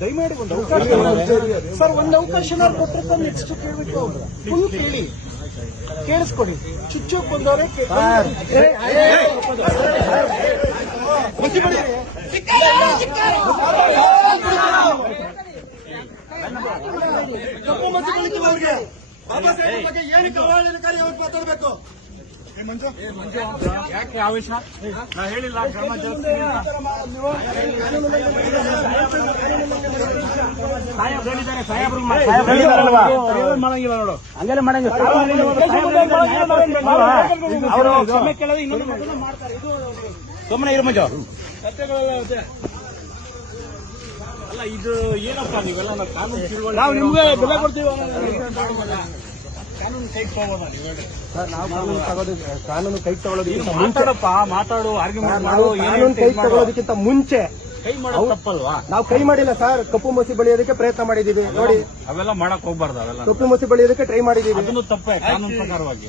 ದಯಮಾಡಿ ಒಂದು ಅವಕಾಶ ಸರ್ ಒಂದು ಅವಕಾಶ ಕೊಟ್ಟರೆ ನೆಕ್ಸ್ಟ್ ಕೇಳ್ಬಿಟ್ಟು ಫುಲ್ ಕೇಳಿ ಕೇಳಿಸ್ಕೊಡಿ ಚುಚ್ಚೋಕ್ ಬಂದವರೆ ಕಪ್ಪು ಬಾಬಾ ಸಾಹೇಬ್ ಬಗ್ಗೆ ಏನು ಅವ್ರು ಮಾತಾಡಬೇಕು? ಯಾಕೆ ಆವೇಶ? ನಾ ಹೇಳಿಲ್ಲ ಕ್ರಮ ಮಾಡಂಗಿಲ್ಲ ನೋಡು. ಹಂಗೆಲ್ಲ ಮಾಡಂಗಿಲ್ಲ. ಅವರು ಕ್ಷಮೆ ಕೇಳೋದು ಇನ್ನೊಂದು ಮಾಡ್ತಾರೆ. ಇದು ಸುಮ್ಮನೆ ಇರು ಮಂಜು. ಅಲ್ಲ ಇದು ಏನಪ್ಪ ನೀವೆಲ್ಲ ನಾವು ಕಾನೂನು ನಾವು ನಿಮ್ಗೆ ಬೆಲೆ ಕೊಡ್ತೀವಿ. ಕಾನೂನು ಕೈ ತಗೋದ ನೀವು ಹೇಳಿ? ನಾವು ಕಾನೂನು ತಗೋದು ಕಾನೂನು ಕೈ ತಗೊಳ್ಳೋದಕ್ಕಿಂತ ಮುಂಚೆ ಮಾತಾಡಪ್ಪ ಮಾತಾಡು ಆರ್ಗ್ಯುಮೆಂಟ್ ಮಾಡು ಏನ್ ಕಾನೂನು ಕೈ ಹೇಳ್ತೀವಿ ತಗೊಳ್ಳೋದಕ್ಕಿಂತ ಮುಂಚೆ ಕೈ ಮಾಡೋದು ತಪ್ಪಲ್ವಾ? ನಾವು ಕೈ ಮಾಡಿಲ್ಲ ಸರ್ ಕಪ್ಪು ಮಸಿ ಬಳಿಯೋದಕ್ಕೆ ಪ್ರಯತ್ನ ಮಾಡಿದೀವಿ ನೋಡಿ ಅವೆಲ್ಲ ಮಾಡಕ್ ಹೋಗ್ಬಾರ್ದು ಅವೆಲ್ಲ. ಕಪ್ಪು ಮಸಿ ಬಳಿಯೋದಕ್ಕೆ ಟ್ರೈ ಮಾಡಿದೀವಿ ಅದನ್ನು ತಪ್ಪೇ ಕಾನೂನು ಪ್ರಕಾರವಾಗಿ.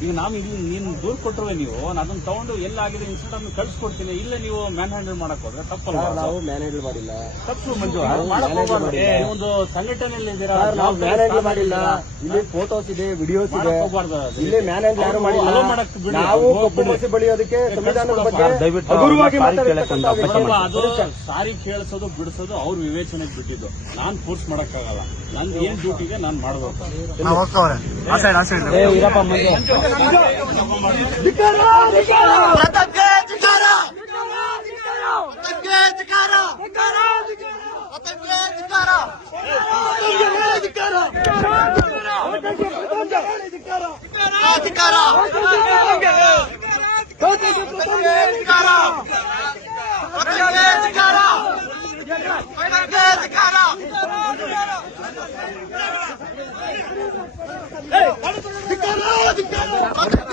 ಈಗ ನಾವು ಇಲ್ಲಿ ನೀನು ದೂರು ಕೊಟ್ಟರುವೆ ನೀವು ನಾನು ಅದನ್ನ ತಗೊಂಡು ಎಲ್ಲಾಗಿದೆ ಇನ್ಸಿಡೆಂಟ್ ಅನ್ನು ಕಳ್ಸಿಕೊಡ್ತೀನಿ ಇಲ್ಲ ನೀವು ಮ್ಯಾನ್ ಹ್ಯಾಂಡಲ್ ಮಾಡಕ್ ಹೋದ್ರೆ ತಪ್ಪಲ್ಲ ನಾವು ಮ್ಯಾನೇಜ್ ಮಾಡಿಲ್ಲ ತಪ್ಪು ಮಂಜು ಒಂದು ಸಂಘಟನೆಯಲ್ಲಿ ಇದ್ದೀರಾ ನಾವು ಮಾಡಿಲ್ಲ ಇಲ್ಲಿ ಫೋಟೋಸ್ ಇದೆ ವಿಡಿಯೋಸ್ ಇದೆ ಇಲ್ಲಿ ಹೋಗ್ಬಾರ್ದು ಅದು. ಇಲ್ಲಿ ಮ್ಯಾನೇಜ್ ಯಾರು ಮಾಡಿಲ್ಲ ನಾವು ಕಪ್ಪು. ಮಸಿ ಬಳಿಯೋದಕ್ಕೆ ಸಂವಿಧಾನದ ಬಗ್ಗೆ ಸಾರಿ ಅದು ಕೇಳಿಸೋದು ಬಿಡಿಸೋದು ಅವ್ರ ವಿವೇಚನೆಗೆ ಬಿಟ್ಟಿದ್ದು ನಾನ್ ಫೋರ್ಸ್ ಮಾಡಕ್ಕಾಗಲ್ಲ ನಂದು ಏನ್ ಡ್ಯೂಟಿಗೆ ನಾನ್ ಮಾಡ್ಬೇಕು ಧಿಕಾರ Hey! Dikkat! Dikkat!